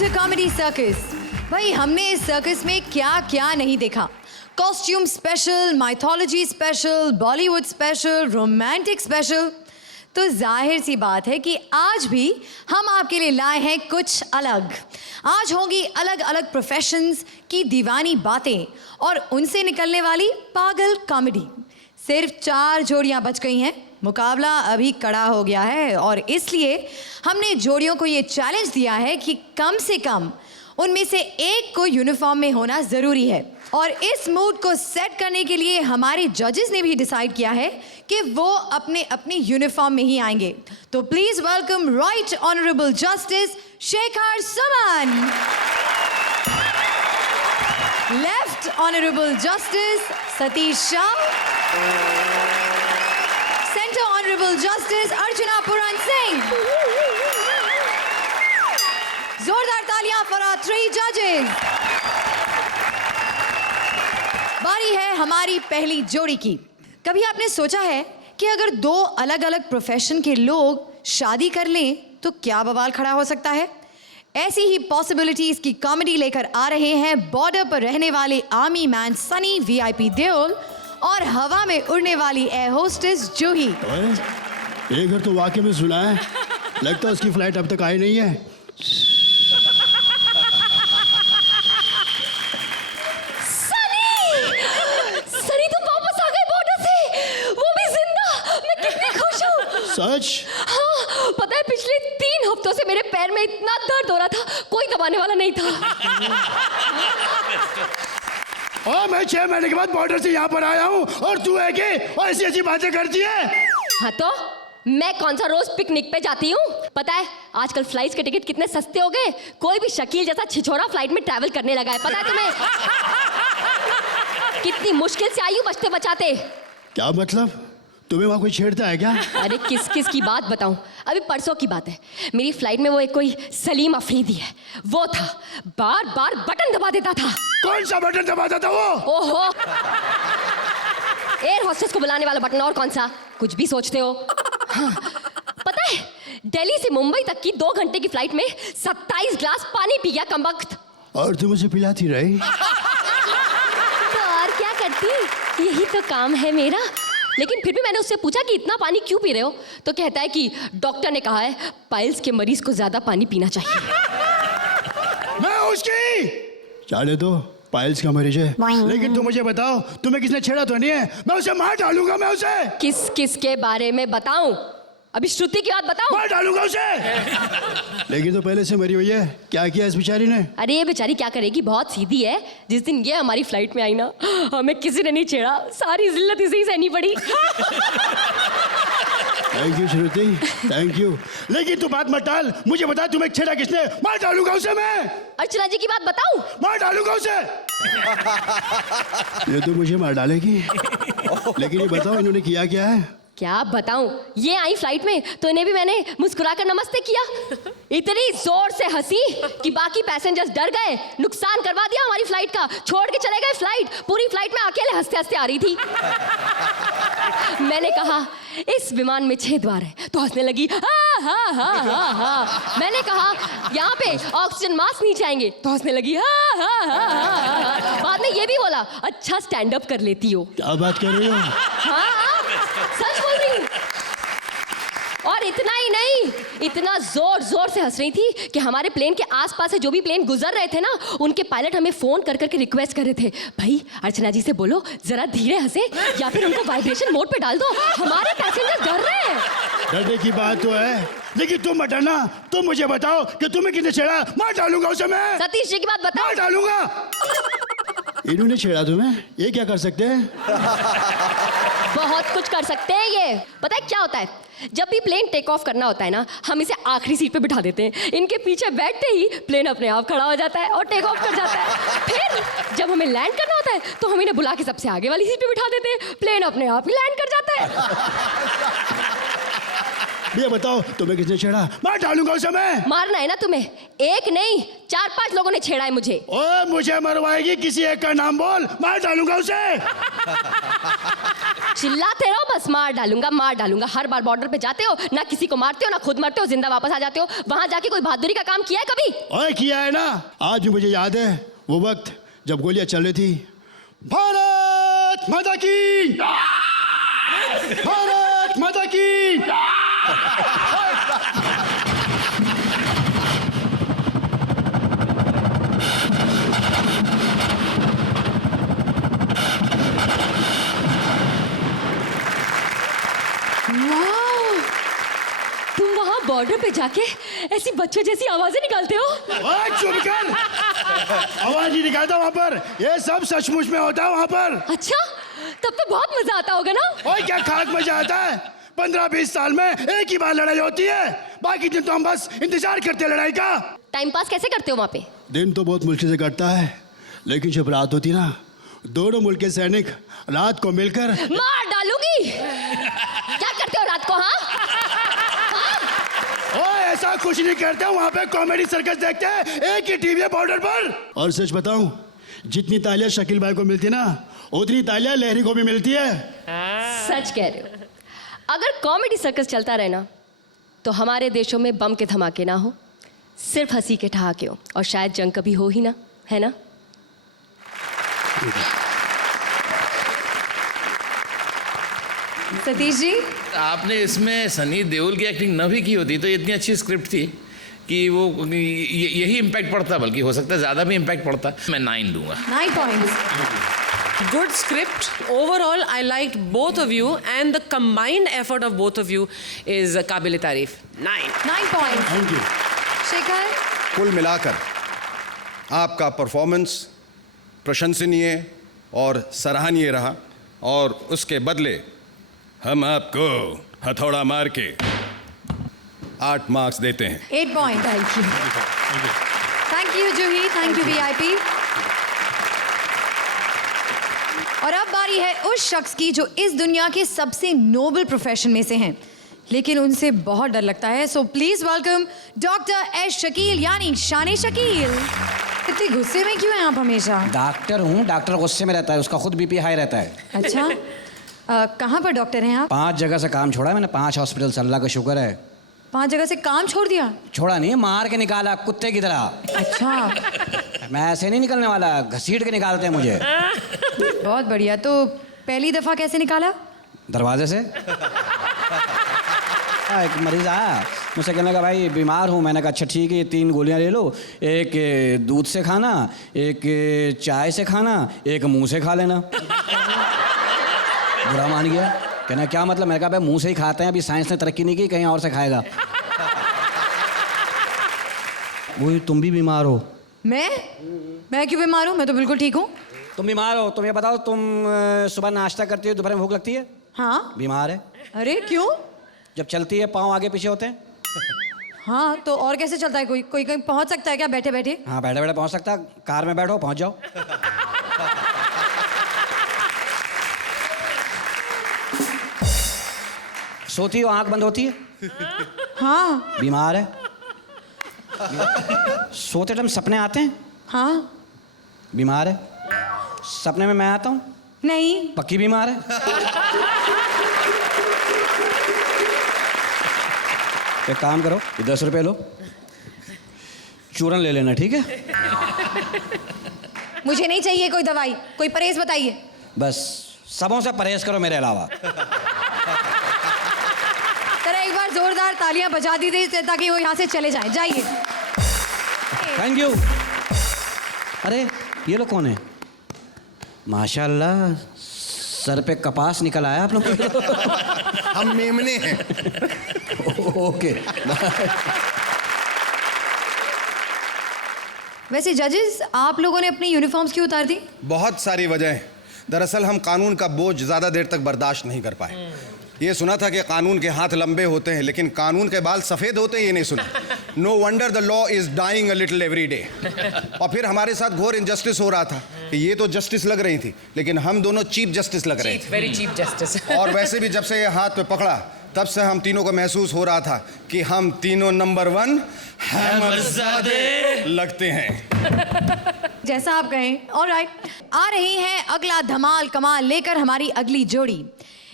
To comedy circus. भाई हमने इस सर्कस में क्या क्या नहीं देखा। Costume special, mythology special, Bollywood special, romantic special. तो जाहिर सी बात है कि आज भी हम आपके लिए लाए हैं कुछ अलग। आज होंगी अलग अलग प्रोफेशंस की दीवानी बातें और उनसे निकलने वाली पागल कॉमेडी। सिर्फ 4 जोड़ियां बच गई हैं, मुकाबला अभी कड़ा हो गया है और इसलिए हमने जोड़ियों को ये चैलेंज दिया है कि कम से कम उनमें से एक को यूनिफॉर्म में होना ज़रूरी है। और इस मूड को सेट करने के लिए हमारे जजेस ने भी डिसाइड किया है कि वो अपने अपनी यूनिफॉर्म में ही आएंगे। तो please welcome right honourable justice Shekhar Suman, left honourable justice Satish Shah, centre honourable justice अर्चना पुरान सिंह। जोरदार तालियां फॉर आवर 3 जजेस। बारी है हमारी पहली जोड़ी की। कभी आपने सोचा है कि अगर 2 अलग अलग प्रोफेशन के लोग शादी कर लें तो क्या बवाल खड़ा हो सकता है? ऐसी ही पॉसिबिलिटीज की कॉमेडी लेकर आ रहे हैं बॉर्डर पर रहने वाले army man Sunny VIP Deol और हवा में उड़ने वाली एयर होस्टेस जूही। ये घर तो वाकई में सुना है, लगता है उसकी फ्लाइट अब तक आई नहीं है। सनी तुम वापस आ गए बॉर्डर से, वो भी जिंदा। मैं कितनी खुश हूँ। सच? हाँ, पता है पिछले 3 हफ्तों से मेरे पैर में इतना दर्द हो रहा था, कोई दबाने वाला नहीं था। और मैं 6 महीने के बाद बॉर्डर से यहाँ पर आया हूँ और तू है कि ऐसी ऐसी बातें करती है। हाँ तो मैं कौन सा रोज पिकनिक पे जाती हूँ? पता है आजकल फ्लाइट्स के टिकट कितने सस्ते हो गए। कोई भी शकील जैसा छिछोरा फ्लाइट में ट्रैवल करने लगा है। पता है तुम्हें कितनी मुश्किल से आई हूँ बचते बचाते। क्या मतलब? तुम्हें वहाँ कोई छेड़ता है क्या? अरे किस किस की बात बताऊं। अभी परसों की बात है, मेरी फ्लाइट में वो एक कोई सलीम अफरीदी है, वो था बार बार बटन दबा देता था। कौन सा बटन दबाता था वो? ओहो, एयर होस्टेस को बुलाने वाला बटन। और कौन सा? कुछ भी सोचते हो। हाँ, पता है दिल्ली से मुंबई तक की 2 घंटे की फ्लाइट में 27 ग्लास पानी पी गया कमबख्त। और तुम मुझे पिलाती रही? तो और क्या करती, यही तो काम है मेरा। लेकिन फिर भी मैंने उससे पूछा कि इतना पानी क्यों पी रहे हो, तो कहता है कि डॉक्टर ने कहा है पाइल्स के मरीज को ज्यादा पानी पीना चाहिए। मैं उसकी चाले तो पाइल्स का मरीज है, लेकिन तुम मुझे बताओ तुम्हें किसने छेड़ा तो नहीं है? मैं उसे मार डालूंगा। मैं उसे किस किस के बारे में बताऊं? अभी श्रुति की बात बताऊं? मार डालूंगा उसे। लेकिन तो पहले से मरी हुई है, क्या किया इस बेचारी ने? अरे ये बेचारी क्या करेगी, बहुत सीधी है। जिस दिन ये हमारी फ्लाइट में आई ना, हमें किसी ने नहीं छेड़ा, सारी जिल्लत इसे ही सहनी पड़ी। Thank you Shruti, thank you. लेकिन तू बात मत टाल, मुझे बता तुम्हें छेड़ा किसने? मार डालूंगा उसे मैं। अर्चना जी की बात बताऊं? मार डालूंगा उसे। ये तो मुझे मार डालेगी, लेकिन ये बताओ इन्होंने किया क्या है? क्या बताऊं, ये आई फ्लाइट में तो इन्हें भी मैंने मुस्कुराकर नमस्ते किया। इतनी जोर से हंसी कि बाकी पैसेंजर्स डर गए, नुकसान करवा दिया हमारी फ्लाइट का, छोड़ के चले गए फ्लाइट। पूरी फ्लाइट में अकेले हंसते हंसते आ रही थी। मैंने कहा इस विमान में 6 द्वार है, तो हंसने लगी। हाँ हाँ हाँ हाँ हाँ। मैंने कहा यहाँ पे ऑक्सीजन मास्क नीचे आएंगे, तो हंसने लगी। हाँ हाँ हाँ हाँ। बाद में ये भी बोला अच्छा स्टैंड अप कर लेती हो। क्या बात कर रही हो? हाँ सच बोल रही। और इतना ही नहीं, इतना जोर जोर से हंस रही थी कि हमारे प्लेन के आसपास से जो भी प्लेन गुजर रहे थे ना, उनके पायलट हमें फोन कर करके रिक्वेस्ट कर रहे थे, भाई अर्चना जी से बोलो जरा धीरे हंसे या फिर उनको वाइब्रेशन मोड पे डाल दो, हमारे पैसेंजर डर रहे हैं। डरने की बात तो है, लेकिन तुम मत डरना। तुम मुझे बताओ कि तुम्हें किसने छेड़ा? मार डालूंगा उसे मैं। सतीश जी की बात बताओ। मार डालूंगा। इन्होंने छेड़ा तुम्हें? ये क्या कर सकते हैं? बहुत कुछ कर सकते हैं ये। पता है क्या होता है, जब भी प्लेन टेक ऑफ करना होता है ना, हम इसे आखिरी सीट पे बिठा देते हैं। इनके पीछे बैठते ही प्लेन अपने आप खड़ा हो जाता है और टेक ऑफ कर जाता है। फिर जब हमें लैंड करना होता है तो हम इन्हें बुला के सबसे आगे वाली सीट पे बिठा देते हैं, प्लेन अपने आप ही लैंड कर जाता है। ये बताओ तुम्हें किसने छेड़ा? मार डालूंगा उसे मैं। मारना है ना तुम्हें? एक नहीं 4-5 लोगों ने छेड़ा है मुझे। ओए मुझे मरवाएगी, किसी एक का नाम बोल, मार डालूंगा उसे। चिल्लाते रहो, बस मार डालूंगा। हर बार बॉर्डर पे जाते हो, ना किसी को मारते हो, ना खुद मरते हो, जिंदा वापस आ जाते हो। वहां जाके कोई बहादुरी का काम किया है कभी? ओए किया है ना। आज भी मुझे याद है वो वक्त जब गोलियां चल रही थी। भारत माता की, भारत माता की। तुम वहां बॉर्डर पे जाके ऐसी बच्चों जैसी आवाजें निकालते हो? ओए चुप कर, आवाज नहीं निकालता वहां पर। ये सब सचमुच में होता है वहां पर। अच्छा, तब तो बहुत मजा आता होगा ना? ओए क्या खाक मजा आता है। 15-20 साल में एक ही बार लड़ाई होती है, बाकी दिन तो हम बस इंतजार करते हैं लड़ाई का। टाइम पास कैसे करते हो वहां पे? दिन तो बहुत मुश्किल से कटता है, लेकिन जब रात होती ना, दोनों मुल्क के सैनिक रात को मिलकर मार डालूंगी। क्या करते हो रात को? हाँ, ओए ऐसा कुछ नहीं करते, वहाँ पे कॉमेडी सर्कस देखते हैं एक ही टीवी है बॉर्डर पर। और सच बताऊं, जितनी तालियां शकील भाई को मिलती ना, उतनी तालियां लहरी को भी मिलती है। सच कह रहे हो। अगर कॉमेडी सर्कस चलता रहे ना, तो हमारे देशों में बम के धमाके ना हो, सिर्फ हंसी के ठहाके हो, और शायद जंग कभी हो ही ना, है ना? सतीश जी, आपने इसमें सनी देओल की एक्टिंग न भी की होती तो इतनी अच्छी स्क्रिप्ट थी कि वो यही इम्पैक्ट पड़ता, बल्कि हो सकता है ज़्यादा भी इम्पैक्ट पड़ता। मैं 9 दूंगा। 9 points. Good script. Overall, I liked both of you, and the combined effort of both of you is काबिल तारीफ. 9. 9 points. Thank you. शेखर, कुल मिलाकर आपका परफॉर्मेंस प्रशंसनीय और सराहनीय रहा, और उसके बदले हम आपको हथौड़ा मार के 8 मार्क्स देते हैं। 8 points. Thank you Juhi, thank you VIP. और अब बारी है उस शख्स की जो इस दुनिया के सबसे नोबल प्रोफेशन में से हैं, लेकिन उनसे बहुत डर लगता है। So please welcome doctor S Shakeel, यानी शान शकील। इतने गुस्से में क्यों हैं आप हमेशा? डॉक्टर हूँ, डॉक्टर गुस्से में रहता है, उसका खुद बीपी हाई रहता है। अच्छा, कहाँ पर डॉक्टर हैं आप? 5 जगह से काम छोड़ा है मैंने, 5 हॉस्पिटल से, अल्लाह का शुक्र है। 5 जगह से काम छोड़ दिया? छोड़ा नहीं, मार के निकाला कुत्ते की तरह। अच्छा, मैं ऐसे नहीं निकलने वाला, घसीट के निकालते हैं मुझे। बहुत बढ़िया। तो पहली दफा कैसे निकाला? दरवाजे से। एक मरीज आया, मुझसे कहने का भाई बीमार हूँ। मैंने कहा अच्छा ठीक है, ये 3 गोलियाँ ले लो, एक दूध से खाना, एक चाय से खाना, एक मुंह से खा लेना। बुरा मान गया, कहना क्या मतलब? मैंने कहा भाई मुंह से ही खाते हैं, अभी साइंस ने तरक्की नहीं की, कहीं और से खाएगा। वो तुम भी बीमार हो? मैं क्यों बीमार हूँ? मैं तो बिल्कुल ठीक हूँ। तुम बीमार हो? तुम ये बताओ, तुम सुबह नाश्ता करती हो, दोपहर में भूख लगती है? हाँ। बीमार है। अरे क्यों? जब चलती है पाँव आगे पीछे होते हैं। हाँ, तो और कैसे चलता है? कोई कहीं पहुँच सकता है क्या बैठे बैठे? हाँ, बैठे बैठे पहुँच सकता है। कार में बैठो, पहुँच जाओ। सोती हो, आंख बंद होती है? हाँ। बीमार है। सोते टाइम सपने आते हैं? हाँ। बीमार है। सपने में मैं आता हूँ? नहीं। पक्की बीमार है। एक काम करो, ये 10 रुपए लो, चूरन ले लेना, ठीक है? मुझे नहीं चाहिए कोई दवाई, कोई परहेज बताइए। बस सबों से परहेज करो मेरे अलावा। जरा एक बार जोरदार तालियां बजा दीजिए ताकि वो यहाँ से चले जाएं। जाइए। Thank you. अरे ये लोग कौन है? माशाल्लाह, सर पे कपास निकल आया आप लोग। हम मेमने हैं। ओके। वैसे जजेस, आप लोगों ने अपनी यूनिफॉर्म्स क्यों उतार दी? बहुत सारी वजह हैं। दरअसल हम कानून का बोझ ज़्यादा देर तक बर्दाश्त नहीं कर पाए। ये सुना था कि कानून के हाथ लंबे होते हैं, लेकिन कानून के बाल सफ़ेद होते हैं ये नहीं सुना। No wonder the law is dying a little every day. और फिर हमारे साथ घोर इनजस्टिस हो रहा था कि ये तो जस्टिस लग रही थी, लेकिन हम दोनों चीफ जस्टिस लग रहे थे। Very cheap justice. और वैसे भी जब से ये हाथ पे पकड़ा, तब से हम तीनों को महसूस हो रहा था कि हम तीनों नंबर 1 हैमरज़ादे लगते हैं। जैसा आप कहें। ऑलराइट, आ रही है अगला धमाल कमाल लेकर हमारी अगली जोड़ी।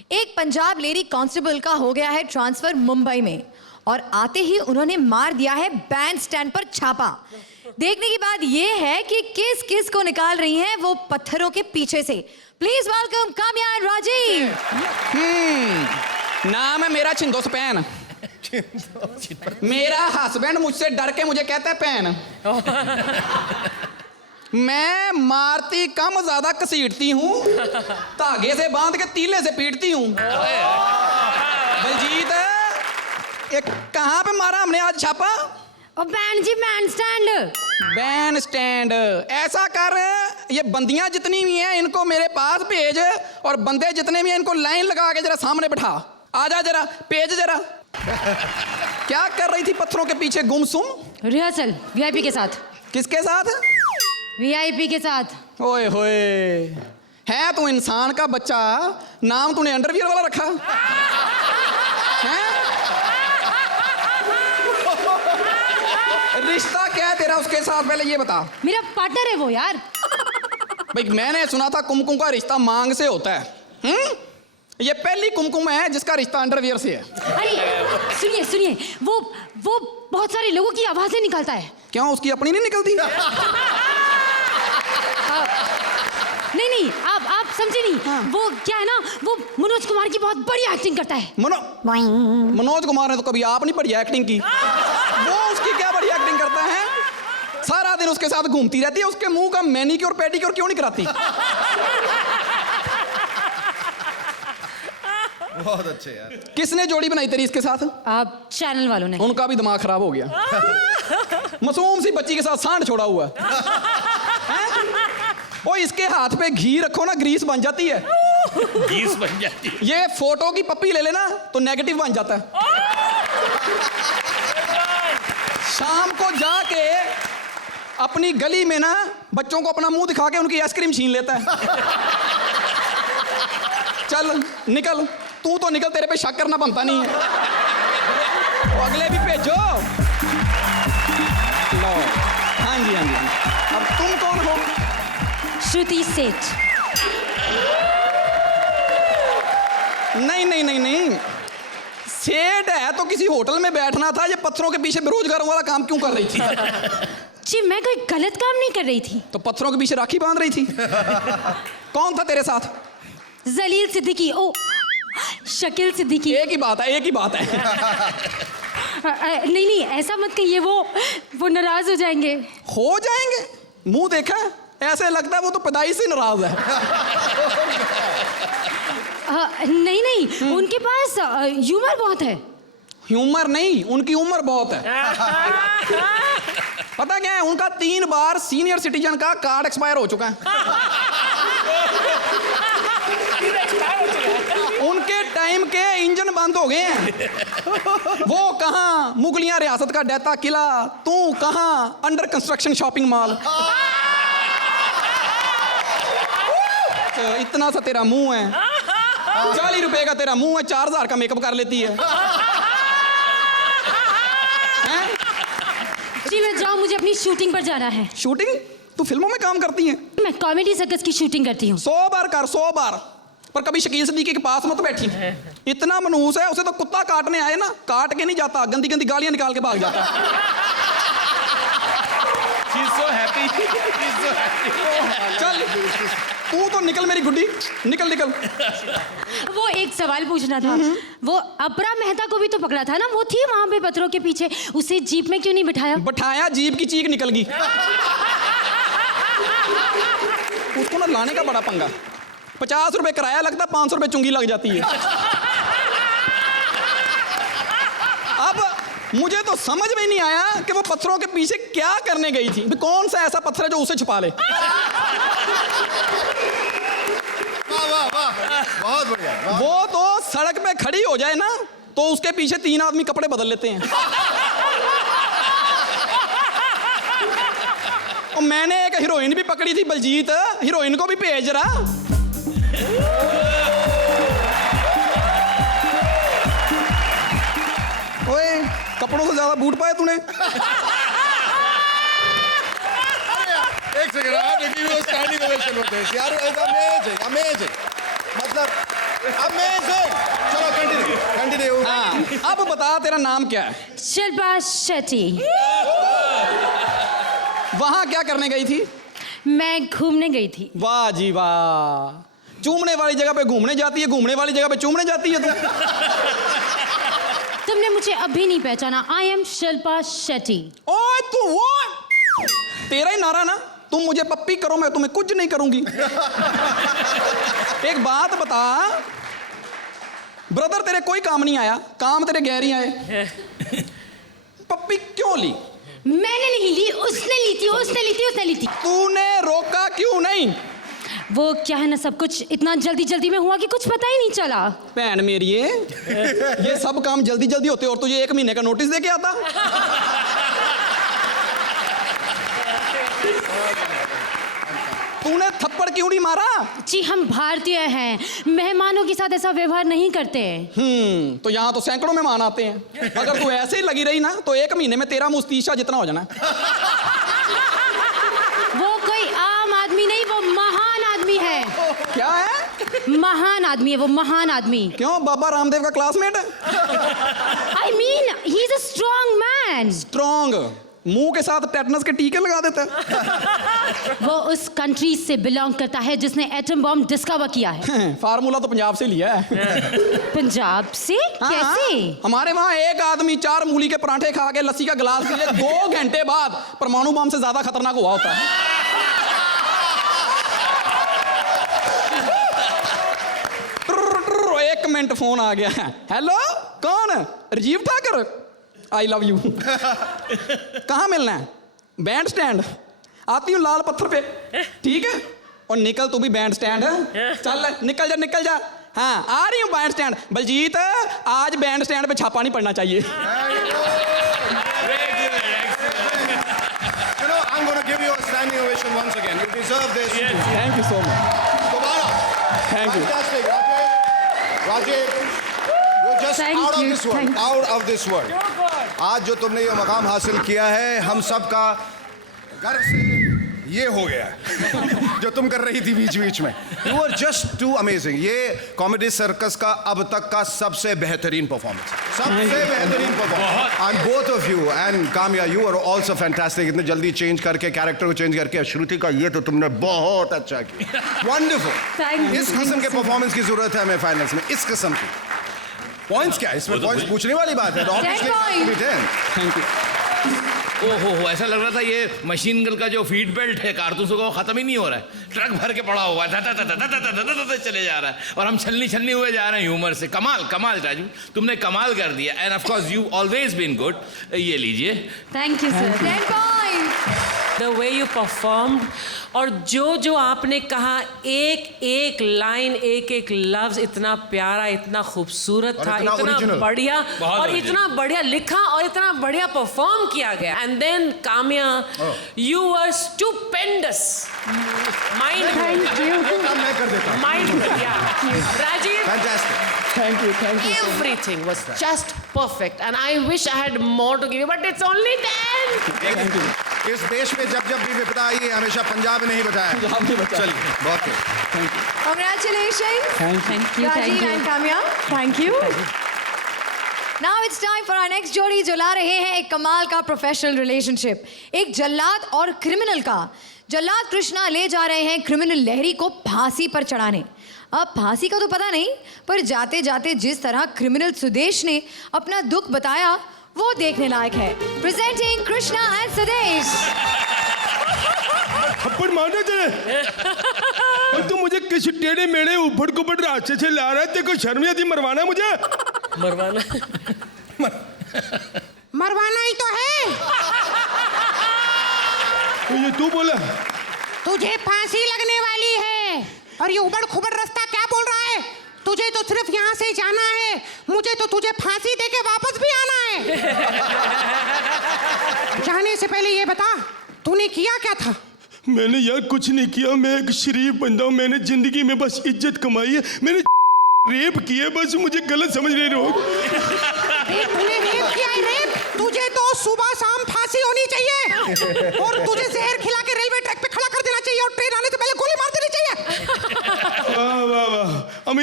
एक पंजाब लेडी कांस्टेबल का हो गया है ट्रांसफर मुंबई में और आते ही उन्होंने मार दिया है बैंड स्टैंड पर छापा। देखने की बात यह है कि किस किस को निकाल रही हैं वो पत्थरों के पीछे से। Please welcome Kamya and Rajiv. नाम है मेरा छिंदो स्पैन। मेरा हस्बैंड मुझसे डर के मुझे कहता है पैन। मैं मारती कम ज्यादा घसीटती हूँ, धागे से बांध के तीले से पीटती हूँ। बलजीत, ये कहाँ पे मारा हमने आज छापा? और बैंड जी बैंड स्टैंड। Band stand. ऐसा कर, ये बंदियां जितनी भी हैं इनको मेरे पास भेज और बंदे जितने भी हैं इनको लाइन लगा के जरा सामने बैठा। आजा जरा, पेज जरा। क्या कर रही थी पत्थरों के पीछे गुमसुम? रिहर्सल वीआईपी के साथ। किसके साथ? वीआईपी के साथ। ओए होए, है तू इंसान का बच्चा, नाम तूने अंडरवियर वाला रखा है? रिश्ता क्या है तेरा उसके साथ, पहले ये बता। मेरा पार्टनर है वो यार। भाई मैंने सुना था कुमकुम का रिश्ता मांग से होता है। ये पहली कुमकुम है जिसका रिश्ता अंडरवियर से है। अरे सुनिए सुनिए, वो बहुत सारे लोगों की आवाजें निकालता है। क्यों, उसकी अपनी नहीं निकलती? नहीं आप समझे नहीं। हाँ। वो क्या है ना, वो मनोज कुमार की बहुत बड़ी एक्टिंग करता है। मनोज कुमार ने तो कभी आप नहीं पढ़ी एक्टिंग की। वो उसकी क्या बड़ी एक्टिंग करता है? सारा दिन उसके साथ घूमती रहती है, उसके मुंह का मैनिक्योर पेडिक्योर क्यों नहीं कराती? बहुत अच्छे यार। किसने जोड़ी बनाई तेरी इसके साथ? आप चैनल वालों ने। उनका भी दिमाग खराब हो गया। मासूम सी बच्ची के साथ सांड छोड़ा हुआ है। ओ, इसके हाथ पे घी रखो ना, ग्रीस बन जाती है। गीस बन जाती है। ये फोटो की पप्पी ले लेना तो नेगेटिव बन जाता है। शाम को जाके अपनी गली में ना बच्चों को अपना मुंह दिखा के उनकी आइसक्रीम छीन लेता है। चल निकल, तू तो निकल, तेरे पे शक करना बनता नहीं है। तो अगले भी भेजो। लो, हाँ जी हाँ जी। अब तुम कौन हो? श्रुति सेठ। नहीं, सेठ है तो किसी होटल में बैठना था। ये पत्थरों के पीछे बेरोजगारों वाला काम क्यों कर रही थी? जी मैं कोई गलत काम नहीं कर रही थी। तो पत्थरों के पीछे राखी बांध रही थी। कौन था तेरे साथ? जलील सिद्दीकी। ओ शकील सिद्दीकी। एक ही बात है। नहीं ऐसा मत कहिए, वो नाराज हो जाएंगे। हो जाएंगे? मुंह देखा, ऐसे लगता है वो तो पैदाइश से नाराज है। नहीं उनके पास ह्यूमर बहुत है। ह्यूमर नहीं, उनकी उम्र बहुत है। पता क्या है, उनका 3 बार सीनियर सिटीजन का कार्ड एक्सपायर हो चुका है। उनके टाइम के इंजन बंद हो गए हैं। वो कहाँ मुगलियां रियासत का डेता किला, तू कहाँ अंडर कंस्ट्रक्शन शॉपिंग मॉल। इतना सा तेरा मुंह है, 40 रुपए का तेरा मुंह है, 4000 का मेकअप कर लेती है। जी मैं जाऊँ, मुझे अपनी शूटिंग पर जाना है। शूटिंग? तू फिल्मों में काम करती है? मैं कॉमेडी सर्कस की शूटिंग करती हूँ। 100 बार कर, 100 बार, पर कभी शकील सिद्दीकी के पास मत बैठी। इतना मनहूस है, उसे तो कुत्ता काटने आए ना, काट के नहीं जाता, गंदी गंदी गालियां निकाल के भाग जाता। She's so happy. She's so happy. चल तू तो निकल मेरी गुड्डी, निकल। वो एक सवाल पूछना था। वो अपरा मेहता को भी तो पकड़ा था ना, वो थी वहां पे पत्थरों के पीछे, उसे जीप में क्यों नहीं बिठाया? बैठाया, जीप की चीख निकल गई। उसको ना लाने का बड़ा पंगा। 50 रुपए किराया लगता, 500 रुपए चुंगी लग जाती है। अब मुझे तो समझ में नहीं आया कि वो पत्थरों के पीछे क्या करने गई थी। कौन सा ऐसा पत्थर है जो उसे छुपा ले? वाह बहुत बढ़िया। वो तो सड़क पे खड़ी हो जाए ना तो उसके पीछे 3 आदमी कपड़े बदल लेते हैं। और मैंने एक हीरोइन भी पकड़ी थी, बलजीत, हीरोइन को भी भेज रहा। ओए, कपड़ों से ज्यादा बूट पाए तूने। एक सेकंड, आप देखिए वो स्टैंडिंग ओवेशन होते हैं यार। अमेजिंग मतलब अमेजिंग। चलो कंटिन्यू। हाँ, अब बता तेरा नाम क्या है? शिल्पा शेट्टी। वहां क्या करने गई थी? मैं घूमने गई थी। वाह जी वाह, चूमने वाली जगह पे घूमने जाती है, घूमने वाली जगह पे चूमने जाती है तू। तुमने मुझे अभी नहीं पहचाना। I am Shilpa Shetty. ओए तू वो तेरा ही नारा ना, तुम मुझे पप्पी करो मैं तुम्हें कुछ नहीं करूंगी। एक बात बता ब्रदर, तेरे कोई काम नहीं आया, काम तेरे गैर ही आए। पप्पी क्यों ली? मैंने नहीं ली, उसने ली थी, उसने ली थी, उसने ली थी। तूने रोका क्यों नहीं? वो क्या है ना, सब कुछ इतना जल्दी जल्दी में हुआ कि कुछ पता ही नहीं चला। बहन मेरी ये सब काम जल्दी जल्दी होते और तुझे 1 महीने का नोटिस दे के आता। तूने थप्पड़ क्यों नहीं मारा? जी हम भारतीय हैं, मेहमानों के साथ ऐसा व्यवहार नहीं करते। तो यहाँ तो सैकड़ों मेहमान आते हैं। अगर तू ऐसे ही लगी रही ना तो 1 महीने में तेरा मुस्तीशा जितना हो जाना। वो कोई आम आदमी नहीं, वो महान आदमी है। क्या है? महान आदमी है वो, महान आदमी। क्यों, बाबा रामदेव का classmate? I mean he is a strong man. Strong? मुंह के साथ टेटनस के टीके लगा देता है। वो उस कंट्री से बिलोंग करता है जिसने एटम बॉम्ब डिस्कवर किया है। फार्मूला तो पंजाब से लिया है। पंजाब से? हाँ, कैसे? हमारे वहाँ एक आदमी 4 मूली के पराठे खा के लस्सी का गिलास पी ले 2 घंटे बाद परमाणु बम से ज्यादा खतरनाक हुआ होता है। 1 मिनट फोन आ गया। हेलो, कौन? Rajiv Thakur. I love you. कहाँ मिलना है? Band stand. आती हूँ लाल पत्थर पे, ठीक है? और निकल तू भी बैंड स्टैंड है। चल निकल जा, निकल जा। हाँ आ रही हूँ बैंड स्टैंड। बलजीत, आज बैंड स्टैंड पे छापा नहीं पड़ना चाहिए। You know, I'm going to give you a standing ovation once again. You deserve this. Thank you so much. दोबारा। Thank you. Fantastic, Rajesh. You're just Thank out of you, this world. thank you. Out of this world. आज जो तुमने ये मकाम हासिल किया है, हम सब का गर्व से ये हो गया है। जो तुम कर रही थी बीच बीच में, You were just too amazing. ये कॉमेडी सर्कस का अब तक का सबसे बेहतरीन परफॉर्मेंस, सबसे बेहतरीन performance. And both of you and Kamya, you are also fantastic. इतने जल्दी चेंज करके कैरेक्टर को चेंज करके श्रुति का ये तो तुमने बहुत अच्छा किया। Wonderful. इस किस्म के परफॉर्मेंस की जरूरत है हमें फाइनल्स में, इस किस्म की। पॉइंट्स क्या है इसमें? पॉइंट्स पूछने वाली बात है। 10 points. Thank you. ओहो हो, ऐसा लग रहा था ये मशीन गन का जो फीड बेल्ट है कारतूसों का, वो खत्म ही नहीं हो रहा है। ट्रक भर के पड़ा हुआ है, चले जा रहा है और हम छलनी छलनी हुए जा रहे हैं ह्यूमर से। कमाल कमाल राजू, तुमने कमाल कर दिया। End of course you always been good. ये लीजिए। Thank you sir. 10 points. The way you performed और जो आपने कहा, एक एक लाइन, एक एक लफ्ज इतना प्यारा, इतना खूबसूरत था, इतना इतना original. बढ़िया बहुत और original. इतना बढ़िया लिखा और इतना बढ़िया परफॉर्म किया गया। And then Kamya, you were stupendous. Mind thank you. काम मैं कर देता हूँ। Mind Rajiv, Fantastic. Thank you, thank you. everything was just perfect and I wish I had more to give you but it's only 10. इस देश में जब जब भी विपदा आई है, हमेशा पंजाब ने ही बताया। पंजाब ने बताया। चलिए, बहुत खूब। Congratulations. Thank you. Rajiv and Kamya, thank you. Now it's time for our next जोड़ी जो ला रहे हैं एक कमाल का प्रोफेशनल रिलेशनशिप, एक जल्लाद और क्रिमिनल का। जल्लाद कृष्णा ले जा रहे हैं क्रिमिनल लहरी को फांसी पर चढ़ाने। अब फांसी का तो पता नहीं, पर जाते जाते जिस तरह क्रिमिनल सुदेश ने अपना दुख बताया वो देखने लायक है। Presenting Krishna and Sudesh. थप्पड़ मारना तेरे। और तू मुझे किस टेढ़े मेढ़े उबड़ कुबड़ रास्ते से ला रहा है? तेरे को शर्म नहीं आती मरवाना मुझे? मरवाना मरवाना ही तो है। तो ये तू बोला? तुझे फांसी लगने वाली है और ये उबड़ खुबड़ रास्ता क्या बोल रहा है? तुझे तो सिर्फ यहाँ से जाना है, मुझे तो तुझे फांसी देके वापस भी आना है। जाने से पहले ये बता, तूने किया क्या था? मैंने यार कुछ नहीं किया, मैं एक शरीफ बंदा हूँ। मैंने जिंदगी में बस इज्जत कमाई है। मैंने रेप किया, बस मुझे गलत समझ रहे लोग। तूने रेप किया है? रेप? तुझे तो सुबह शाम फांसी होनी चाहिए और तुझे जहर खिला के रेलवे ट्रैक पे खड़ा कर देना चाहिए और ट्रेन आने से पहले गोली मार देनी चाहिए। वाह वाह वाह, আমি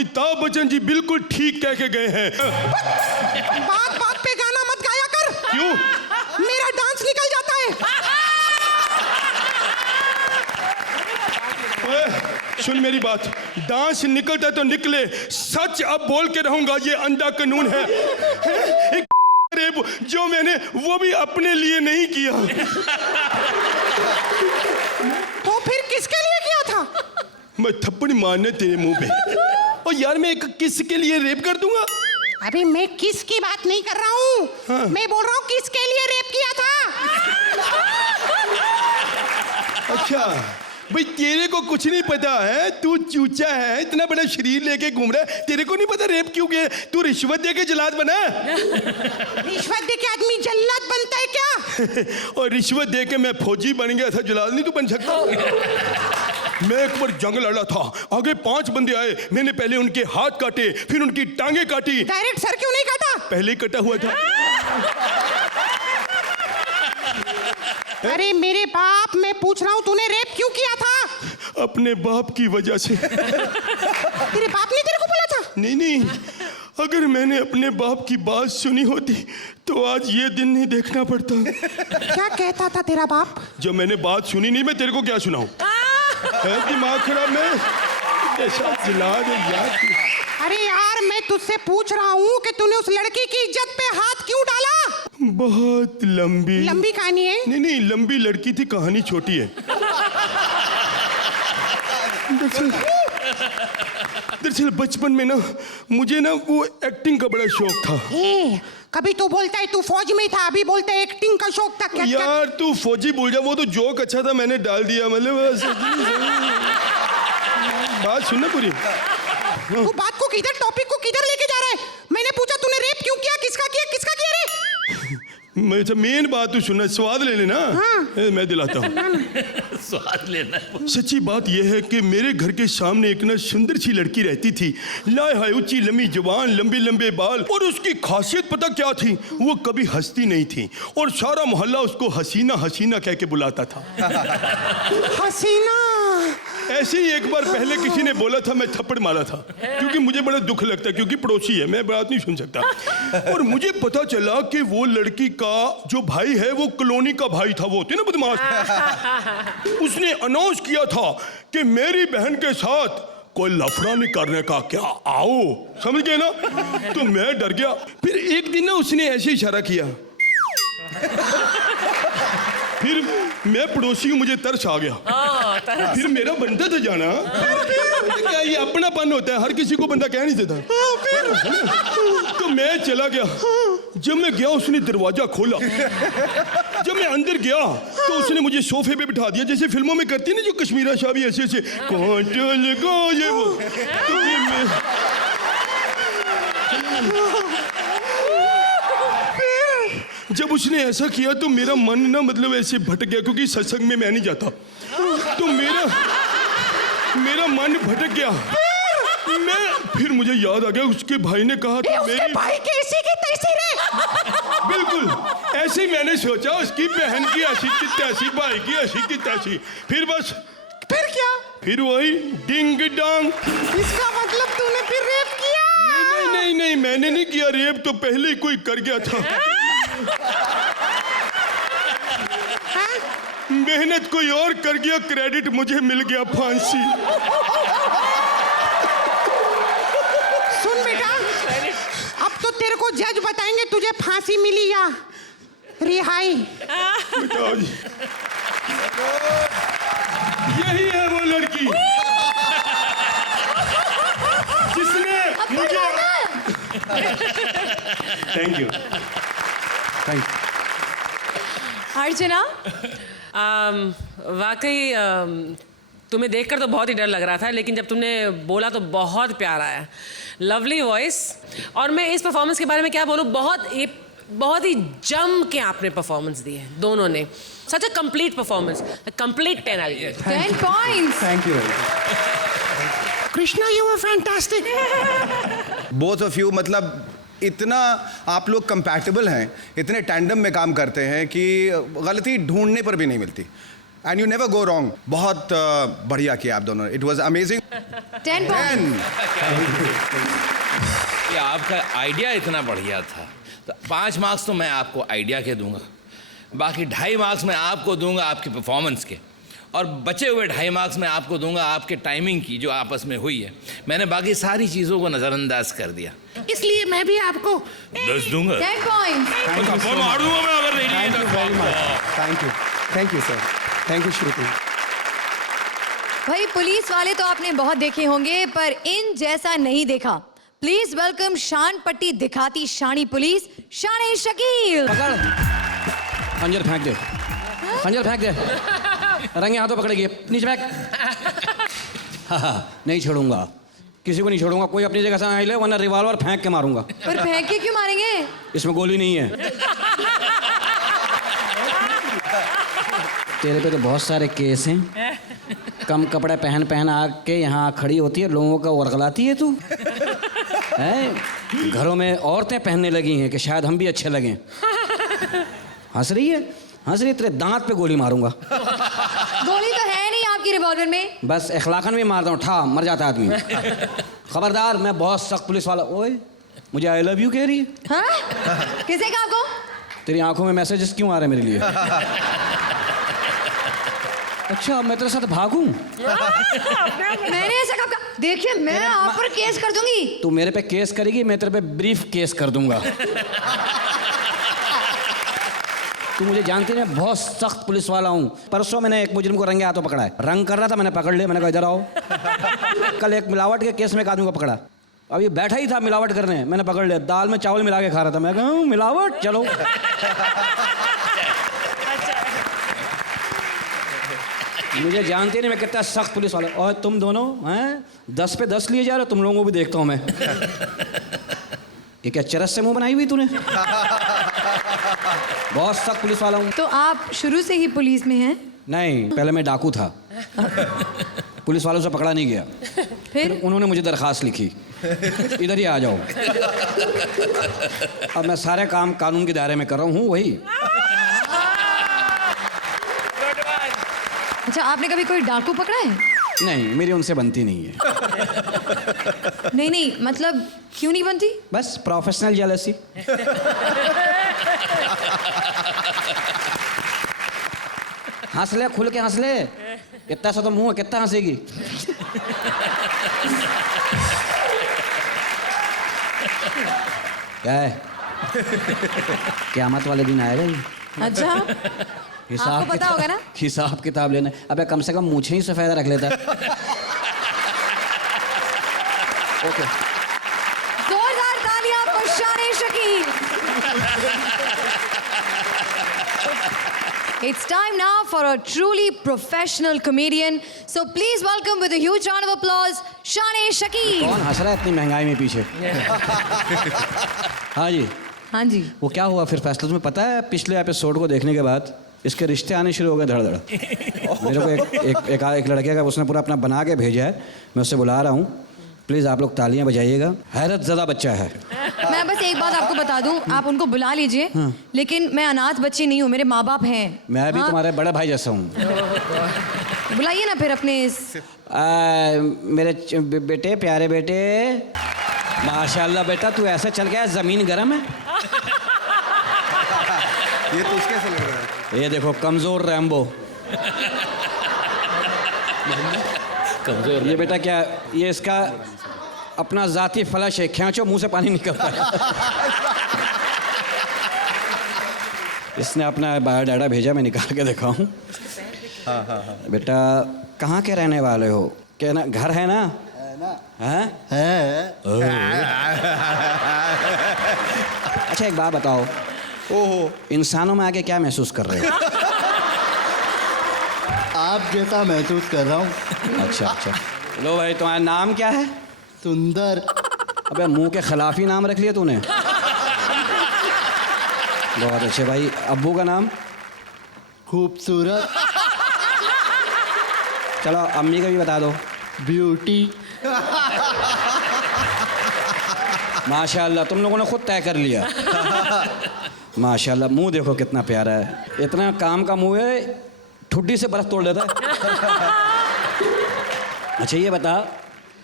अमिताभ बच्चन जी बिल्कुल ठीक कह के गए हैं। बात बात पे गाना मत गाया कर। क्यों? मेरा डांस निकल जाता है। ओए, सुन मेरी बात, डांस निकलता तो निकले, सच अब बोल के रहूंगा, ये अंधा कानून है। एक रेप जो मैंने वो भी अपने लिए नहीं किया। तो फिर किसके लिए किया था? मैं थप्पड़ मारने तेरे मुंह पे। और यार मैं एक किस के लिए रेप कर दूंगा? अभी मैं किस की बात नहीं कर रहा हूँ। हाँ। मैं बोल रहा हूँ किसके लिए रेप किया था। अच्छा भाई, तेरे को कुछ नहीं पता है, तू चूचा है, इतना बड़ा शरीर लेके घूम रहा है, तेरे को नहीं पता रेप क्यों किया? तू रिश्वत दे के जल्लाद बना। रिश्वत दे के आदमी जल्लाद बनता है क्या? और रिश्वत दे के मैं फौजी बन गया था, जल्लाद नहीं तू बन सकता। मैं एक बार जंग लड़ा था, आगे 5 बंदे आए, मैंने पहले उनके हाथ काटे, फिर उनकी टांगे काटी। डायरेक्ट सर क्यों नहीं काटा? पहले ही कटा हुआ था। अरे मेरे बाप, मैं पूछ रहा हूँ तूने रेप क्यों किया था? अपने बाप की वजह से। तेरे बाप ने तेरे को बोला था? नहीं, अगर मैंने अपने बाप की बात सुनी होती तो आज ये दिन नहीं देखना पड़ता। क्या कहता था तेरा बाप? जब मैंने बात सुनी नहीं, मैं तेरे को क्या सुनाऊं? है दिमाग खराब में ऐसा जिला दे यार। अरे यार, मैं तुझसे पूछ रहा हूँ कि तूने उस लड़की की इज्जत पे हाथ क्यों डाला? बहुत लंबी कहानी है। नहीं, लंबी लड़की थी, कहानी छोटी है। दरअसल बचपन में ना मुझे ना वो एक्टिंग का बड़ा शौक था। कभी तू बोलता है तू फौज में था, अभी बोलता है एक्टिंग का शौक था। क्या यार तू फौजी बोल जा, वो तो जोक अच्छा था, मैंने डाल दिया। मतलब बात सुनना पूरी। तू बात को किधर, टॉपिक को किधर लेके जा रहा है? मैंने पूछा तूने रेप क्यों किया, किसका किया रे? मेन बात तू सुनना, स्वाद ले लेना। हाँ। मैं दिलाता हूँ। स्वाद लेना। सच्ची बात यह है कि मेरे घर के सामने एक ना सुंदर सी लड़की रहती थी। लाए हाय, ऊंची लंबी जुबान, लंबे लंबे बाल, और उसकी खासियत पता क्या थी? वो कभी हंसती नहीं थी और सारा मोहल्ला उसको हसीना हसीना कह के बुलाता था। हसीना। ऐसे ही एक बार पहले किसी ने बोला था, मैं थप्पड़ मारा था, क्योंकि मुझे बड़ा दुख लगता है, क्योंकि पड़ोसी है, मैं बात नहीं सुन सकता। और मुझे पता चला कि वो लड़की का जो भाई है वो कॉलोनी का भाई था, वो होते ना बदमाश। उसने अनाउंस किया था कि मेरी बहन के साथ कोई लफड़ा नहीं करने का, क्या आओ, समझ गए ना? तो मैं डर गया। फिर एक दिन ना उसने ऐसे इशारा किया, फिर मैं पड़ोसी हूँ, मुझे तरस आ गया। फिर मेरा बनता था जाना। क्या ये अपनापन होता है, हर किसी को बंदा कह नहीं देता। तो मैं चला गया। जब मैं गया उसने दरवाजा खोला। जब मैं अंदर गया तो उसने मुझे सोफे पे बिठा दिया, जैसे फिल्मों में करती है ना जो कश्मीरा शाह भी ऐसे ऐसे कांटा लगा ये वो। तो ये मैं जब उसने ऐसा किया तो मेरा मन ना मतलब ऐसे भटक गया, क्योंकि सत्संग में मैं नहीं जाता। तो मेरा मन भटक गया। फिर मुझे याद आ गया, उसके भाई ने कहा था उसके भाई कैसी की तैसी रे। बिल्कुल ऐसे ही मैंने सोचा, उसकी बहन की ऐसी की तैसी, भाई की ऐसी की तैसी। फिर बस फिर क्या? फिर वही डिंग डांग। इसका मतलब तूने फिर रेप किया? नहीं, मैंने नहीं किया रेप, तो पहले ही कोई कर गया था। मेहनत कोई और कर गया, क्रेडिट मुझे मिल गया, फांसी। सुन बेटा, अब तो तेरे को जज बताएंगे तुझे फांसी मिली या रिहाई। बताओ जी, यही है वो लड़की जिसने मुझे। Thank you. अर्चना, वाकई तुम्हें देखकर तो बहुत ही डर लग रहा था, लेकिन जब तुमने बोला तो बहुत प्यार आया। Lovely voice. और मैं इस परफॉर्मेंस के बारे में क्या बोलूँ, बहुत ही जम के आपने परफॉर्मेंस दी है दोनों ने। सच a complete performance, complete 10 out of 10। 10 points. Thank you Krishna, you were fantastic. Both of you, मतलब इतना आप लोग कंपैटिबल हैं, इतने टैंडम में काम करते हैं कि गलती ढूंढने पर भी नहीं मिलती। And you never go wrong. बहुत बढ़िया किया आप दोनों, इट वॉज अमेजिंग। 10 पॉइंट। ये आपका आइडिया इतना बढ़िया था, तो 5 मार्क्स तो मैं आपको आइडिया के दूंगा, बाकी 2.5 मार्क्स मैं आपको दूंगा आपकी परफॉर्मेंस के, और बचे हुए 2.5 मार्क्स मैं आपको दूंगा आपके टाइमिंग की जो आपस में हुई है। मैंने बाकी सारी चीज़ों को नज़रअंदाज कर दिया, इसलिए मैं भी आपको 10 दूंगा। 10 पॉइंट। थप्पड़ मार दूंगा मैं अगर नहीं लिए 10 marks. Thank you sir, thank you श्रुति। भाई पुलिस वाले तो आपने बहुत देखे होंगे, पर इन जैसा नहीं देखा। प्लीज वेलकम शान पट्टी दिखाती शानी पुलिस, शान शकील। पकड़, खंजर फेंक दे, खंजर फेंक दे, रंगे हाथों पकड़ेगी, नीचे फेंक। नहीं छोड़ूंगा, किसी को नहीं छोड़ूंगा, कोई अपनी जगह से आ ले, वरना रिवॉल्वर फेंक के मारूंगा। पर फेंक के क्यों मारेंगे? इसमें गोली नहीं है। तेरे पे तो बहुत सारे केस हैं, कम कपड़े पहन पहन आके यहाँ खड़ी होती है, लोगों का वर्गलाती है तू है। घरों में औरतें पहनने लगी हैं कि शायद हम भी अच्छे लगें। हंस रही है, हंस रही है, तेरे दांत पे गोली मारूंगा। गोली तो है नहीं आपकी रिवॉल्वर में। बस इखलाकन भी मारता हूँ, ठा मर जाता आदमी। खबरदार, मैं बहुत सख्त पुलिस वाला। ओए, मुझे आई लव यू कह रही है। हाँ? किसे कहा आपको? तेरी आंखों में मैसेजेस क्यों आ रहे हैं मेरे लिए? अच्छा, मैं तेरे साथ भागूं? मैंने ऐसा कब कहा? देखिए मैं आप पर केस कर दूंगी। तू मेरे पे केस करेगी, मैं तेरे पे ब्रीफ केस कर दूंगा। तू मुझे जानती है, मैं बहुत सख्त पुलिस वाला हूँ। परसों मैंने एक मुजरिम को रंगे हाथों पकड़ा है, रंग कर रहा था, मैंने पकड़ लिया, मैंने कहा इधर आओ। कल एक मिलावट के केस में एक आदमी को पकड़ा, अब ये बैठा ही था मिलावट करने, मैंने पकड़ लिया, दाल में चावल मिला के खा रहा था। मैं कहा मिलावट, चलो। मुझे जानते नहीं मैं कितना सख्त पुलिस वाला। और तुम दोनों हैं 10 पे 10 लिए जा रहे हो, तुम लोगों को भी देखता हूँ मैं। ये क्या चरस से मुंह बनाई हुई तूने? बहुत सख्त पुलिस वाला हूँ। तो आप शुरू से ही पुलिस में हैं? नहीं, पहले मैं डाकू था, पुलिस वालों से पकड़ा नहीं गया, फिर उन्होंने मुझे दरखास्त लिखी, इधर ही आ जाओ। अब मैं सारे काम कानून के दायरे में कर रहा हूँ, वही। अच्छा, आपने कभी कोई डाकू पकड़ा है? नहीं, मेरी उनसे बनती नहीं है। नहीं, मतलब क्यों नहीं बनती? बस प्रोफेशनल जेलसी। हंस ले, खुल के हंस ले, कितना सा तो मुंह है, कितना हंसेगी? क्या है? क़यामत वाले दिन आएगा ये। अच्छा, आपको पता होगा ना? हिसाब किताब लेना। अबे कम से कम मुझे ही सफेद रख लेता। ओके, जोरदार तालियां पर शान Shakeel. It's time now for a truly professional comedian. So please welcome with a huge round of applause, Shane Shakeel. कौन हंस रहा है इतनी महंगाई में पीछे? हाँ जी, हाँ जी। वो क्या हुआ फिर फैसला तुम्हें पता है? पिछले एपिसोड को देखने के बाद इसके रिश्ते आने शुरू हो गए धड़ धड़। मेरे को एक लड़के का उसने पूरा अपना बना के भेजा है, मैं उससे बुला रहा हूँ, प्लीज़ आप लोग तालियां बजाइएगा। हैरत ज़दा बच्चा है। मैं बस एक बात आपको बता दूं, आप उनको बुला लीजिए, लेकिन मैं अनाथ बच्ची नहीं हूँ, मेरे माँ बाप हैं। मैं भी तुम्हारे बड़े भाई जैसा हूँ। बुलाइए ना फिर अपने मेरे बेटे, प्यारे बेटे। माशाल्लाह बेटा, तू ऐसे चल गया, ज़मीन गर्म है। ये तो उसके से लग रहा है। ये देखो कमज़ोर रैम्बो। ये बेटा क्या, ये इसका अपना ज़ाती फ्लश है, खींचो मुंह से पानी निकलता है। इसने अपना बायोडाटा भेजा, मैं निकाल के देखा हूँ। बेटा कहाँ के रहने वाले हो? क्या ना घर है ना? हैं? अच्छा एक बात बताओ, ओहो, इंसानों में आके क्या महसूस कर रहे हो? आप जैसा महसूस कर रहा हूँ। अच्छा अच्छा, लो भाई, तुम्हारा नाम क्या है? सुंदर। अबे मुंह के खिलाफ ही नाम रख लिया तूने। बहुत अच्छे भाई। अब्बू का नाम? खूबसूरत। चलो अम्मी का भी बता दो। ब्यूटी। माशाल्लाह, तुम लोगों ने खुद तय कर लिया। माशाल्लाह, मुंह देखो कितना प्यारा है। इतना काम का मुंह है, ठुड्डी से बर्फ तोड़ देता है। अच्छा ये बता,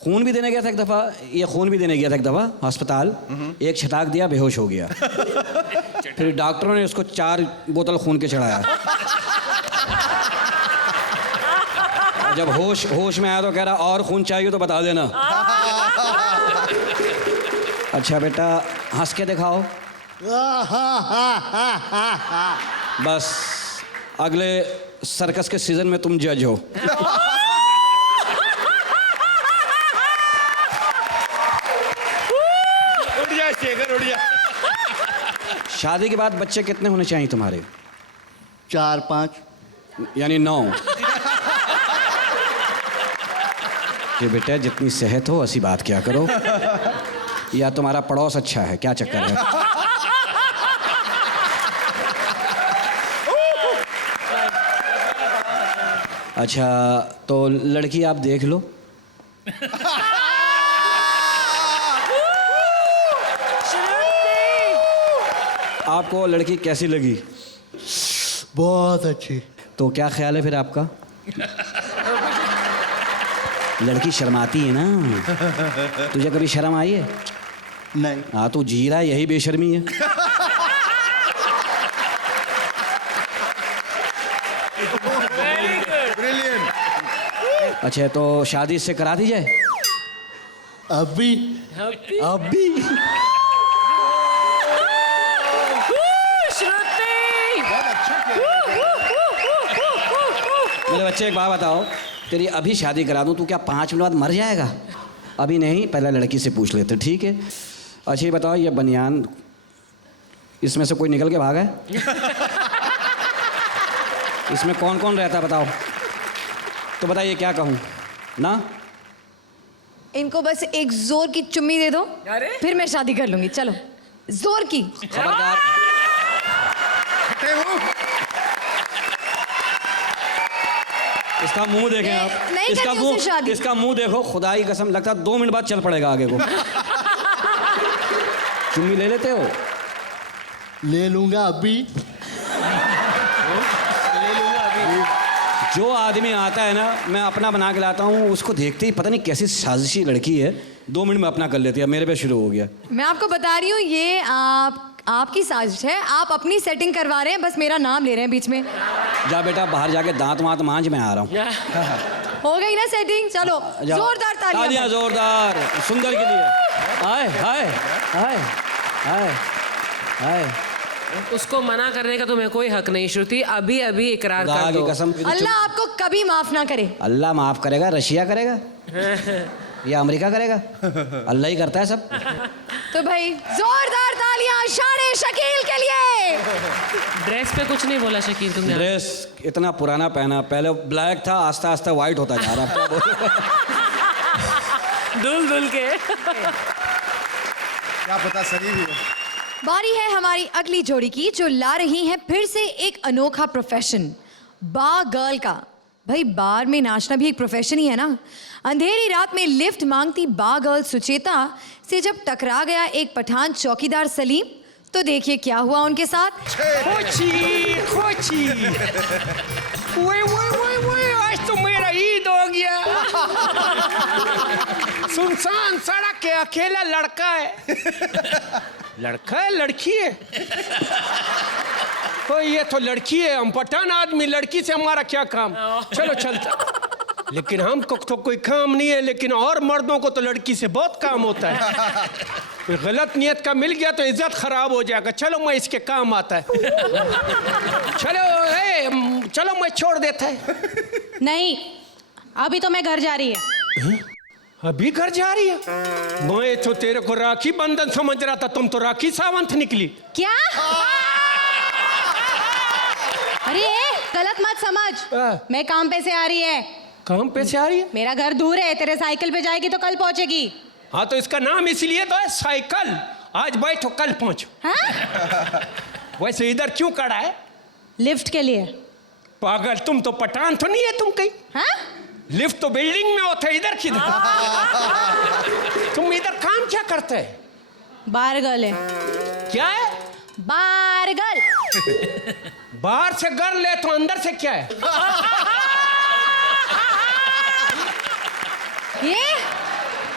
खून भी देने गया था एक दफ़ा, ये खून भी देने गया था एक दफ़ा अस्पताल। एक छटाक दिया, बेहोश हो गया। फिर डॉक्टरों ने उसको 4 बोतल खून के चढ़ाया। और जब होश में आया तो कह रहा और खून चाहिए तो बता देना। अच्छा बेटा हंस के दिखाओ। बस अगले सर्कस के सीजन में तुम जज हो। उड़ जा शेखर, उड़ जा। शादी के बाद बच्चे कितने होने चाहिए तुम्हारे? 4-5। यानी 9। ये बेटा जितनी सेहत हो ऐसी बात क्या करो। या तुम्हारा पड़ोस अच्छा है, क्या चक्कर है? अच्छा तो लड़की आप देख लो। आपको लड़की कैसी लगी? बहुत अच्छी। तो क्या ख्याल है फिर आपका? लड़की शर्माती है ना। तुझे कभी शर्म आई है? नहीं। हाँ तू जी रहा है, यही बेशर्मी है। अच्छा तो शादी इससे करा दी जाए? अभी अभी? मेरे बच्चे एक बात बताओ, तेरी अभी शादी करा दूं, तू क्या 5 मिनट बाद मर जाएगा? अभी नहीं, पहले लड़की से पूछ लेते, ठीक है? अच्छा ये बताओ, ये बनियान इसमें से कोई निकल के भागा है? इसमें कौन कौन रहता है बताओ? तो बताइए क्या कहूँ ना? इनको बस एक जोर की चुम्मी दे दो, फिर मैं शादी कर लूंगी। चलो जोर की। खबरदार। इसका मुंह देखें आप। नहीं इसका करनी उससे शादी। मुंह, इसका मुंह देखो, खुदा की कसम लगता है 2 मिनट बाद चल पड़ेगा आगे को। चुम्मी ले लेते हो? ले लूंगा अभी। जो आदमी आता है ना, मैं अपना बना के लाता हूँ, उसको देखते ही पता नहीं कैसी साजिशी लड़की है, 2 मिनट में अपना कर लेती है। मेरे पे शुरू हो गया। मैं आपको बता रही हूँ ये आपकी साजिश है। आप अपनी सेटिंग करवा रहे हैं, बस मेरा नाम ले रहे हैं बीच में। जा बेटा बाहर जाके दांत वांत मांझ, मैं आ रहा हूँ। हो गई ना सेटिंग? चलो जोरदार तालियां। जोरदार सुंदर के लिए। हाय हाय हाय हाय हाय। उसको मना करने का तुम्हें कोई हक नहीं श्रुति। अभी अभी इकरार खुदा कर की दो। कसम। अल्लाह आपको कभी माफ ना करे। अल्लाह माफ करेगा? रशिया करेगा या अमेरिका करेगा? अल्लाह ही करता है सब। तो भाई जोरदार तालियां शान शकील के लिए। ड्रेस पे कुछ नहीं बोला शकील तुमने? ड्रेस इतना पुराना पहना, पहले ब्लैक था, आस्ता आस्ता वाइट होता जा रहा है। धुल धुल के। क्या पता सही भी हो। बारी है हमारी अगली जोड़ी की, जो ला रही है फिर से एक अनोखा प्रोफेशन, बार गर्ल का। भाई बार में नाचना भी एक प्रोफेशन ही है ना। अंधेरी रात में लिफ्ट मांगती बार गर्ल सुचेता से जब टकरा गया एक पठान चौकीदार सलीम, तो देखिए क्या हुआ उनके साथ। खोची खोची, वो आज तो मेरा ईद हो गया। सुनसान सड़क के अकेला लड़का है। लड़का है लड़की है? ओ ये तो लड़की है, हम पठान आदमी, लड़की से हमारा क्या काम? चलो चलता। लेकिन हमको तो कोई काम नहीं है, लेकिन और मर्दों को तो लड़की से बहुत काम होता है। कोई गलत नियत का मिल गया तो इज्जत खराब हो जाएगा। चलो मैं इसके काम आता है। चलो चलो मैं छोड़ देता है। नहीं अभी तो मैं घर जा रही है। अभी घर जा रही है? मैं तो तेरे को राखी बंधन समझ रहा था, तुम तो राखी सावंत निकली। क्या? अरे गलत मत समझ, मैं काम पे से आ रही है। काम पे से आ रही है? मेरा घर दूर है, तेरे साइकिल पे जाएगी तो कल पहुंचेगी। हाँ तो इसका नाम इसलिए तो है साइकिल। आज बैठो कल पहुंचो। हाँ? वैसे इधर क्यों खड़ा है? लिफ्ट के लिए। पागल, तुम तो पठान तो नहीं है तुम कहीं? हाँ? लिफ्ट तो बिल्डिंग में होता है, इधर किधर? तुम इधर काम क्या करते है? बार गर्ल है। क्या है? बार गर्ल। बाहर से गर्ल है तो अंदर से क्या है? ये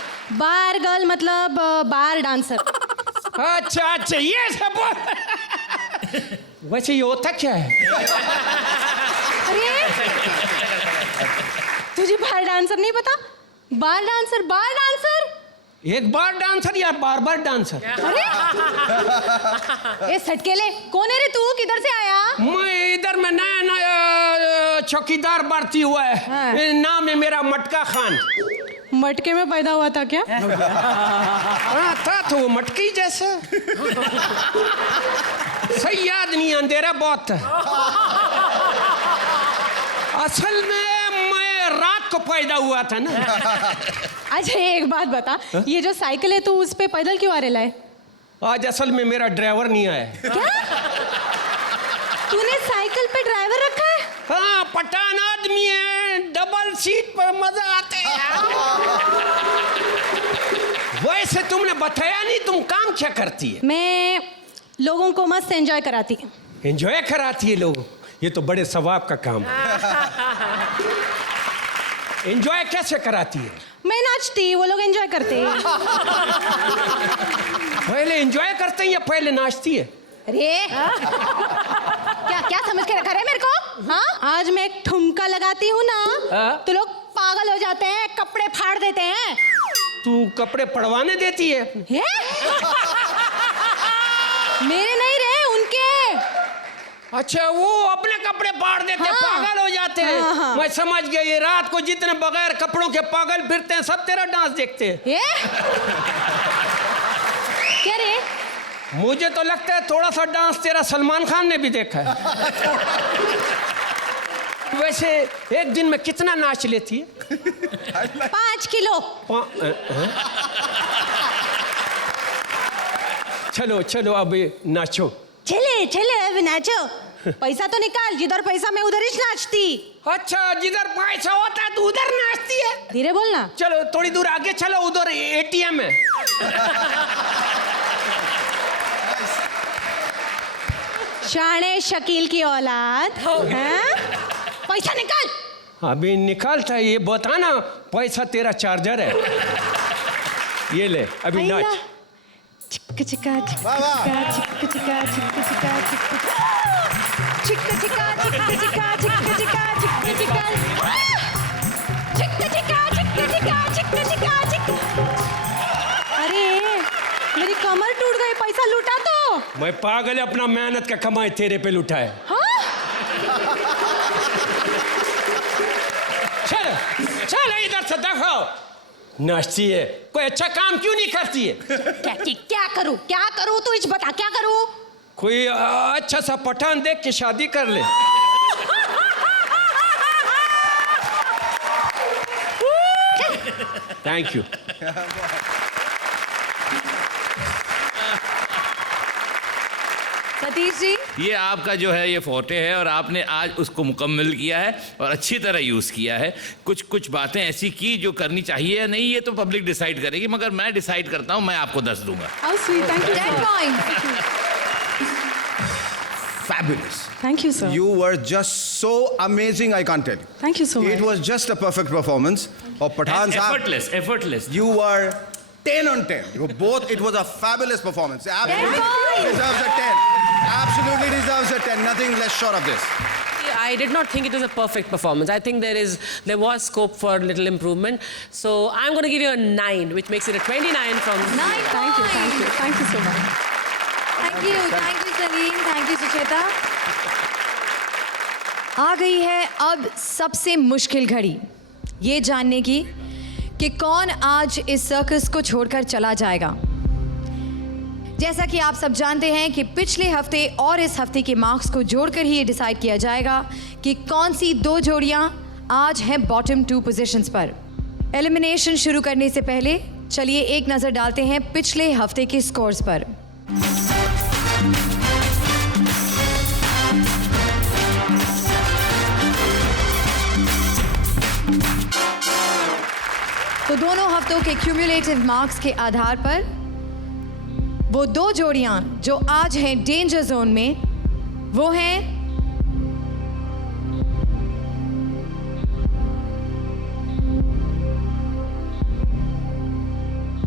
बार गर्ल मतलब बार डांसर। अच्छा अच्छा, ये सब वैसे ये होता क्या है? अरे तुझे बार डांसर नहीं पता? बार डांसर, बार डांसर। एक बार डांसर या बार बार डांसर? अरे ये सटकेले कौन है रे तू? किधर से आया? मैं इधर में नया नया चौकीदार भर्ती हुआ है। हाँ। नाम है मेरा मटका खान। मटके में पैदा हुआ था क्या? हाँ था तो वो मटकी जैसा। सही याद नहीं, अंधेरा बहुत था। असल में मैं रात को पैदा हुआ था ना। अच्छा एक बात बता, ये जो साइकिल है तू उस पे पैदल क्यों आ रहा है? आज असल में मेरा ड्राइवर नहीं आया। क्या? तूने साइकिल पे ड्राइवर रखा है? हाँ, पठान आदमी है, डबल सीट पर मजा आते है। वैसे तुमने बताया नहीं, तुम काम क्या करती है? मैं लोगों को मस्त एंजॉय कराती। एंजॉय कराती है लोगों? ये तो बड़े सवाब का काम है। एंजॉय कैसे कराती है? मैं नाचती, वो लोग एंजॉय करते हैं। पहले एंजॉय करते हैं या पहले नाचती है? अरे क्या क्या समझ के रखा है मेरे को? हाँ, आज मैं एक ठुमका लगाती हूँ ना तो लोग पागल हो जाते हैं, कपड़े फाड़ देते हैं। तू कपड़े पड़वाने देती है? मेरे नहीं रहे, उनके। अच्छा, वो अपने कपड़े फाड़ देते हैं, पागल हो जाते हैं। हाँ। मैं समझ गया, ये रात को जितने बगैर कपड़ों के पागल फिरते हैं सब तेरा डांस देखते हैं। क्या रे? मुझे तो लगता है थोड़ा सा डांस तेरा सलमान खान ने भी देखा है। वैसे एक दिन में कितना नाच लेती है? 5 किलो। चलो चलो अब नाचो। चले चले अब नाचो। पैसा तो निकाल, जिधर पैसा मैं उधर ही नाचती। अच्छा, जिधर पैसा होता है तू उधर नाचती है? धीरे बोलना। चलो थोड़ी दूर आगे चलो, उधर एटीएम है। शाने शकील की औलाद। हाँ? पैसा निकाल। अभी निकालता है, ये बताना पैसा तेरा चार्जर है। ये ले अभी नाच। चिक्का चिक्का चिक्का चिक्का चिक्का चिक्का चिक्का चिक्का चिक्का चिक्का चिक्का चिक्का चिक्का चिक्का चिक्का चिक्का चिक्का चिक्का चिक्का। अरे मेरी कमर टूट गई, पैसा लूटा तो। मैं पागल है, अपना मेहनत का कमाई तेरे पे लुटा है। हाँ? चल चल इधर से देखो, नाचती है, कोई अच्छा काम क्यों नहीं करती है? क्या करूं, क्या करूं? तू इस बता क्या करूं? कोई अच्छा सा पठान देख के शादी कर ले। Thank you. सतीश जी, ये आपका जो है ये फोटे है और आपने आज उसको मुकम्मल किया है और अच्छी तरह यूज़ किया है। कुछ कुछ बातें ऐसी की जो करनी चाहिए या नहीं, ये तो पब्लिक डिसाइड करेगी, मगर मैं डिसाइड करता हूँ, मैं आपको 10 दूंगा। How sweet, thank you. 10 points. Fabulous. Thank you, sir. You were just so amazing, I can't tell you. Thank you so much. It was just a perfect performance of Pathan Sahab. Effortless. You were 10 on 10. You were both. It was a fabulous performance. Absolutely 10 points. deserves a 10. Absolutely deserves a 10. Nothing less short of this. I did not think it was a perfect performance. I think there was scope for little improvement. So I'm going to give you a 9, which makes it a 29 from 9 Thank you, thank you, thank you so much. Thank you Salim, thank you Sucheta. आ गई है अब सबसे मुश्किल घड़ी, ये जानने की कि कौन आज इस सर्कस को छोड़कर चला जाएगा। जैसा कि आप सब जानते हैं कि पिछले हफ्ते और इस हफ्ते के मार्क्स को जोड़कर ही ये डिसाइड किया जाएगा कि कौन सी 2 जोड़ियां आज हैं बॉटम 2 पोजीशंस पर। एलिमिनेशन शुरू करने से पहले चलिए एक नज़र डालते हैं पिछले हफ्ते के स्कोर्स पर। तो दोनों हफ्तों के क्यूमुलेटिव मार्क्स के आधार पर वो 2 जोड़ियां जो आज हैं डेंजर जोन में, वो हैं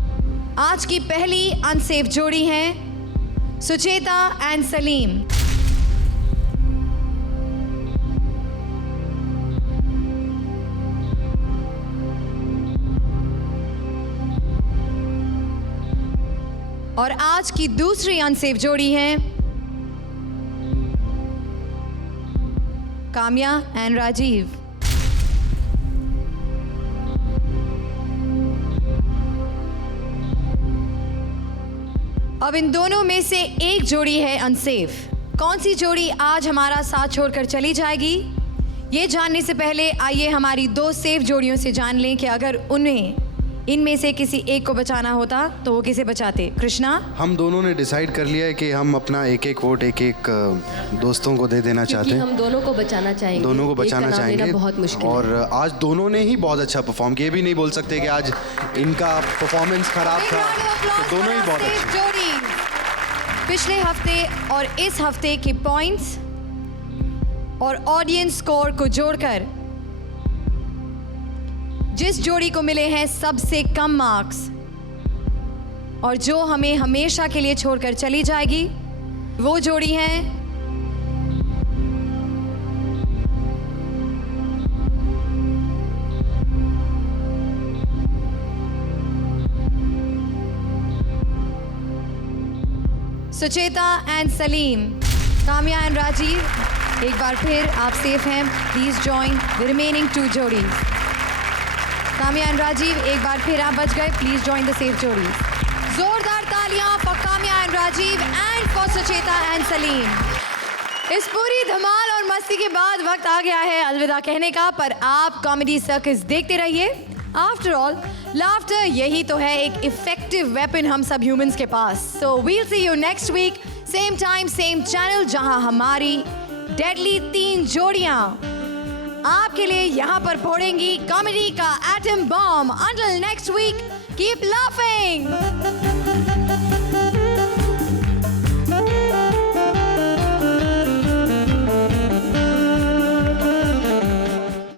आज की पहली अनसेफ जोड़ी है सुचेता एंड सलीम। और आज की दूसरी अनसेफ जोड़ी है काम्या एंड राजीव। अब इन दोनों में से एक जोड़ी है अनसेफ। कौन सी जोड़ी आज हमारा साथ छोड़कर चली जाएगी, ये जानने से पहले आइए हमारी दो सेफ जोड़ियों से जान लें कि अगर उन्हें इनमें से किसी एक को बचाना होता तो वो किसे बचाते। कृष्णा, हम दोनों ने डिसाइड कर लिया है कि हम अपना एक एक वोट एक एक दोस्तों को दे देना चाहते हैं। हम दोनों को बचाना चाहेंगे। दोनों को बचाना चाहेंगे बहुत मुश्किल और आज दोनों ने ही बहुत अच्छा परफॉर्म किया। ये भी नहीं बोल सकते कि आज इनका परफॉर्मेंस खराब था, तो दोनों ही बहुत अच्छे। जोड़ी पिछले हफ्ते और इस हफ्ते के पॉइंट्स और ऑडियंस स्कोर को जोड़कर जिस जोड़ी को मिले हैं सबसे कम मार्क्स और जो हमें हमेशा के लिए छोड़कर चली जाएगी, वो जोड़ी है सुचेता एंड सलीम। काम्या एंड राजीव, एक बार फिर आप सेफ हैं। Please join the remaining to जोड़ीज। Kamya and Rajiv, एक बार फिर आप बच गए। प्लीज जॉइन द सेफ जोड़ी। जोरदार तालियां for Kamya and Rajiv and for Sucheta and Salim. इस पूरी धमाल और मस्ती के बाद वक्त आ गया है अलविदा कहने का, पर आप कॉमेडी सर्कस देखते रहिए। आफ्टर ऑल लाफ्टर यही तो है एक इफेक्टिव वेपन हम सब ह्यूमंस के पास। So we'll C you next week, same time same channel, जहां हमारी डेडली 3 जोड़ियां आपके लिए यहाँ पर फोड़ेंगी कॉमेडी का atom bomb. Until next week, keep laughing.